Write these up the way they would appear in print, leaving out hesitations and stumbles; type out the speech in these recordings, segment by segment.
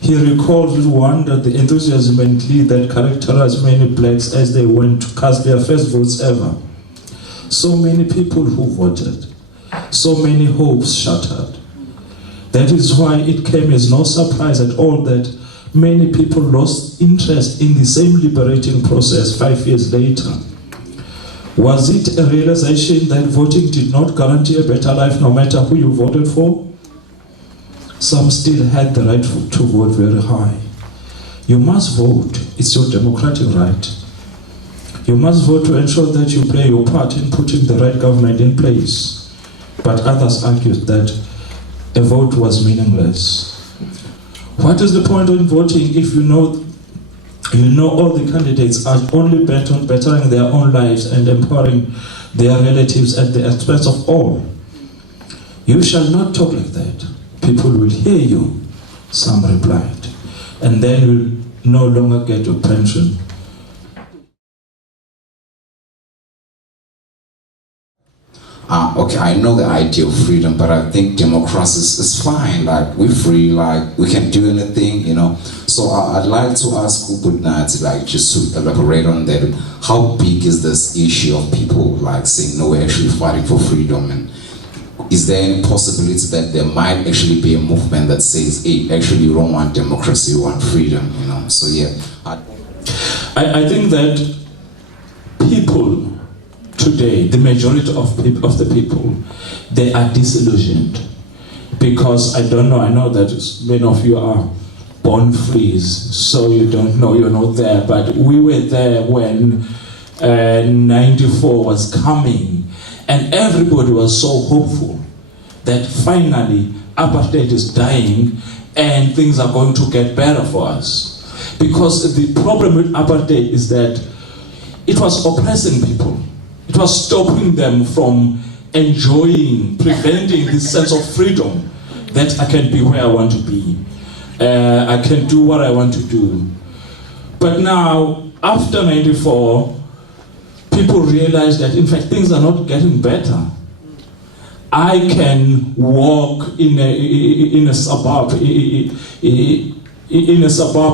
He recalled with wonder the enthusiasm and glee that characterized many blacks as they went to cast their first votes ever. So many people who voted, so many hopes shattered. That is why it came as no surprise at all that many people lost interest in the same liberating process 5 years later. Was it a realization that voting did not guarantee a better life no matter who you voted for? Some still had the right to vote very high. You must vote, it's your democratic right. You must vote to ensure that you play your part in putting the right government in place. But others argued that a vote was meaningless. What is the point of voting if you know all the candidates are only bent on bettering their own lives and empowering their relatives at the expense of all? You shall not talk like that. People will hear you, some replied, and then you'll no longer get your pension. Okay, I know the idea of freedom, but I think democracy is fine. Like, we're free, like, we can do anything, you know. So I'd like to ask Nkosinathi, like, just to elaborate on that. How big is this issue of people, like, saying, no, we're actually fighting for freedom? And is there any possibility that there might actually be a movement that says, hey, actually, we don't want democracy, we want freedom, you know? So, yeah. I think that people today, the majority of the people, they are disillusioned. Because I don't know, I know that many of you are born frees, so you don't know, you're not there. But we were there when 94 was coming, and everybody was so hopeful that finally apartheid is dying and things are going to get better for us. Because the problem with apartheid is that it was oppressing people. It was stopping them from enjoying, preventing this sense of freedom that I can be where I want to be. I can do what I want to do. But now, after 94, people realize that in fact things are not getting better. I can walk in a suburb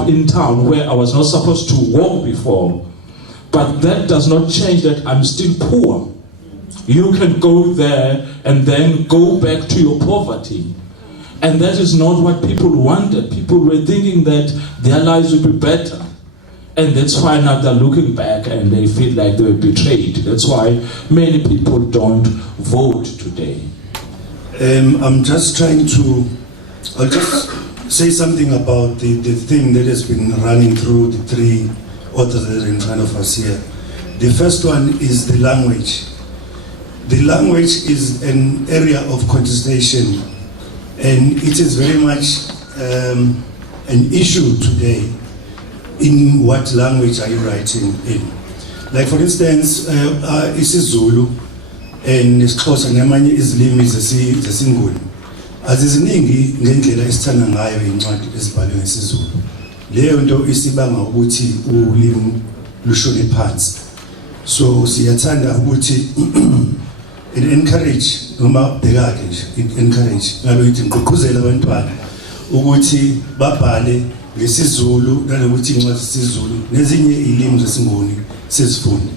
in town where I was not supposed to walk before. But that does not change that I'm still poor. You can go there and then go back to your poverty. And that is not what people wanted. People were thinking that their lives would be better. And that's why now they're looking back and they feel like they were betrayed. That's why many people don't vote today. I'm just trying to, I'll just say something about the thing that has been running through the three authors that are in front of us here. The first one is the language. The language is an area of contestation, and it is very much an issue today. In what language are you writing in? Like, for instance, isiZulu and isiXhosa namanye izilimi zesinguni aziziningi ngendlela esithanda ngayo incwadi ezibhalwe ngesiZulu. Leyo nto isibanga ukuthi ulimi lushone phansi. So siyathanda ukuthi encourage noma bhekake nje encourage ngabe ithi ngqoquzela abantwana ukuthi babhale ngesiZulu nanokuthi incwadi zesiZulu nezinye ilimi zesinguni sesifundi.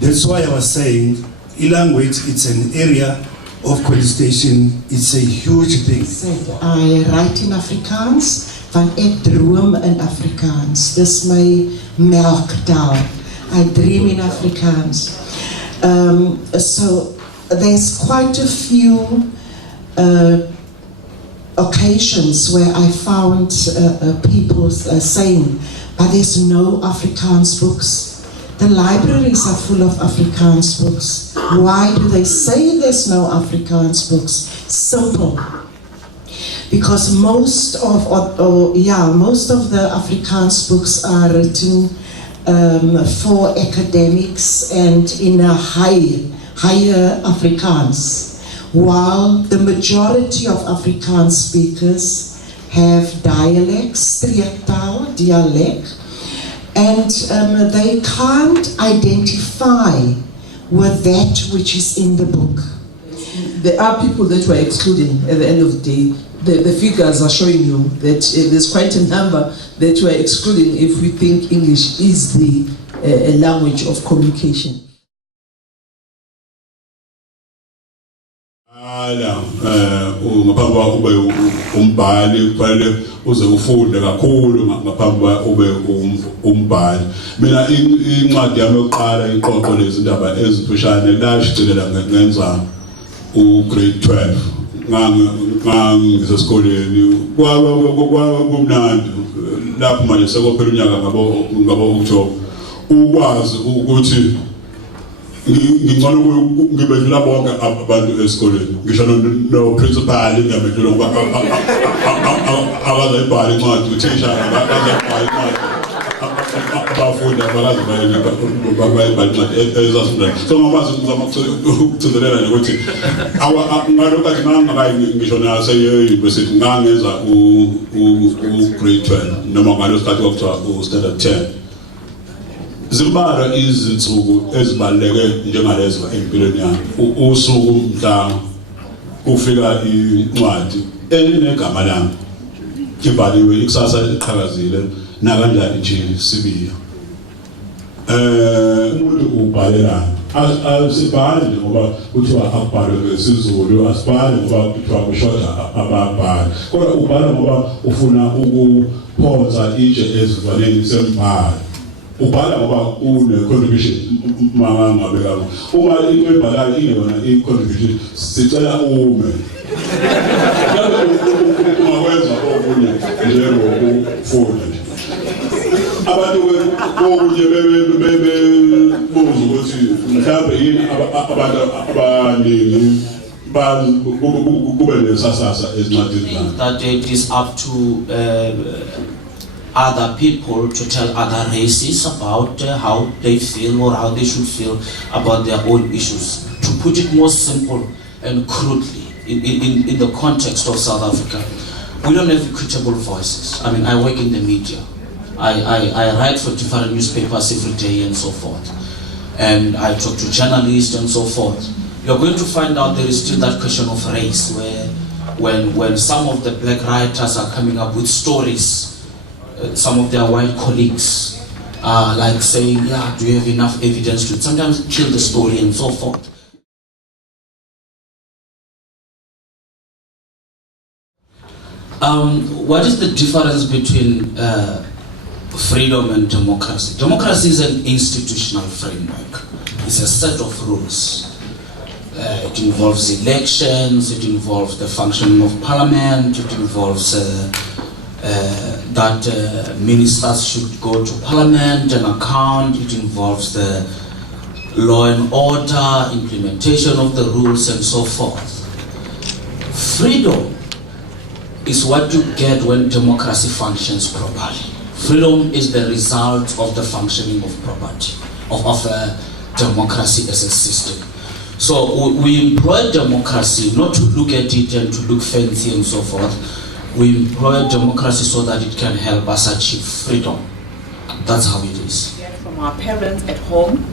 That's why I was saying language, it's an area of contestation. It's a huge thing. I write in Afrikaans. Van ek droom in Afrikaans. Dis my melktaal. I dream in Afrikaans. So there's quite a few occasions where I found people saying, but there's no Afrikaans books. The libraries are full of Afrikaans books. Why do they say there's no Afrikaans books? Simple. Because most of the Afrikaans books are written for academics and in a higher Afrikaans, while the majority of Afrikaans speakers have dialects, streektaal, dialect, and they can't identify with that which is in the book. there are people that we're excluding at the end of the day. The figures are showing you that there's quite a number that we're excluding if we think English is the language of communication. Ngaphambi kokuba ube umbhali kufanele uze ufunde kakhulu ngaphambi kokuba ube umbhali. Mina incwadi yami yokuqala iqoqo lezindaba ezimfushane lashicilela ngenza u-grade 12 ngisesikoleni kwaba kumnandi lapho manje sekophela unyaka ngabo October ukwazi ukuthi ngicela ngibedlula bonke abantu esikoleni ngisho no principal ngiyabedlula ngoba akazayibhala incwadi uthisha akazayibhala incwadi abafundi abakazi bayibhala ezasifunda so ngakwazi ngizama ukugcizelela nje ukuthi ngalokho athi ngangakayi ngisho nase-university ngangenza u-grade 12 noma ngalo sikhathi kwakuthiwa u-standard 10. Zimbalwa izinsuku ezibaluleke njengalezo empilweni yami. Usuku mhla ufika incwadi enegama lami ibhaliwe ikusasa eqhakazile nakanjani nje Sibiya. Umuntu ubhalela asibhali ngoba kuthiwa akubhalwe ngesizulu, asibhali ngoba kuthiwa kushoda ababhali, kodwa ubhala ngoba ufuna ukuphonsa itshe ezivaleni sembhalo. Ubhala ngoba une-contribution mangabe lapho. Uma into ebhalayo ingeyona i-contribution sicela ume. Ungakwenza okunye njengokufunda nje. Abantu okunye bebuza ukuthi mhlawumbe yini abantu abaningi kube nesasasa ezincwadini zabo. That it is up to other people to tell other races about how they feel or how they should feel about their own issues. To put it more simple and crudely, in the context of South Africa, we don't have equitable voices. I mean, I work in the media. I write for different newspapers every day and so forth. And I talk to journalists and so forth. You're going to find out there is still that question of race, where when some of the black writers are coming up with stories, some of their white colleagues are like saying, yeah, do you have enough evidence to sometimes kill the story and so forth. What is the difference between freedom and democracy? Democracy is an institutional framework. It's a set of rules. It involves elections, it involves the functioning of parliament, it involves that ministers should go to parliament and account, it involves the law and order, implementation of the rules and so forth. Freedom is what you get when democracy functions properly. Freedom is the result of the functioning of property, of democracy as a system. So we employ democracy not to look at it and to look fancy and so forth. We employ democracy so that it can help us achieve freedom. That's how it is. We get from our parents at home,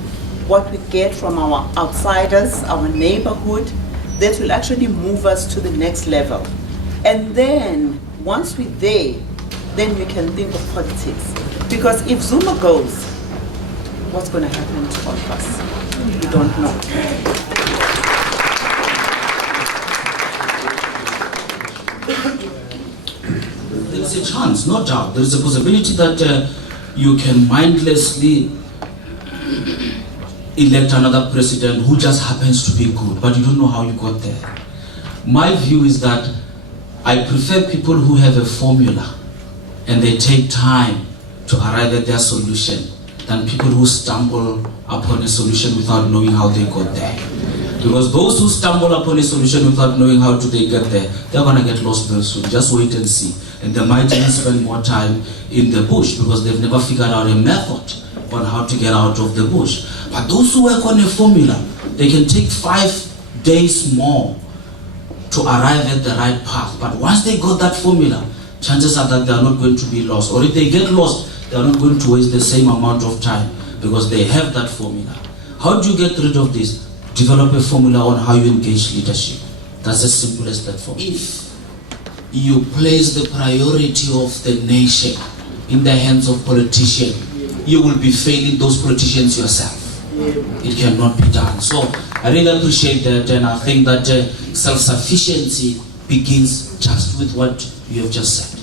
what we get from our outsiders, our neighborhood, that will actually move us to the next level. And then, once we're there, then we can think of politics. Because if Zuma goes, what's going to happen to all of us? We don't know. There is a chance, no doubt. There is a possibility that you can mindlessly elect another president who just happens to be good, but you don't know how you got there. My view is that I prefer people who have a formula and they take time to arrive at their solution than people who stumble upon a solution without knowing how they got there. Because those who stumble upon a solution without knowing how they get there, they're going to get lost very soon. Just wait and see. And they might even spend more time in the bush because they've never figured out a method on how to get out of the bush. But those who work on a formula, they can take 5 days more to arrive at the right path. But once they got that formula, chances are that they are not going to be lost. Or if they get lost, they are not going to waste the same amount of time because they have that formula. How do you get rid of this? Develop a formula on how you engage leadership. That's as simple as that. For if you place the priority of the nation in the hands of politicians, you will be failing those politicians yourself. It cannot be done. So I really appreciate that, and I think that self-sufficiency begins just with what you have just said.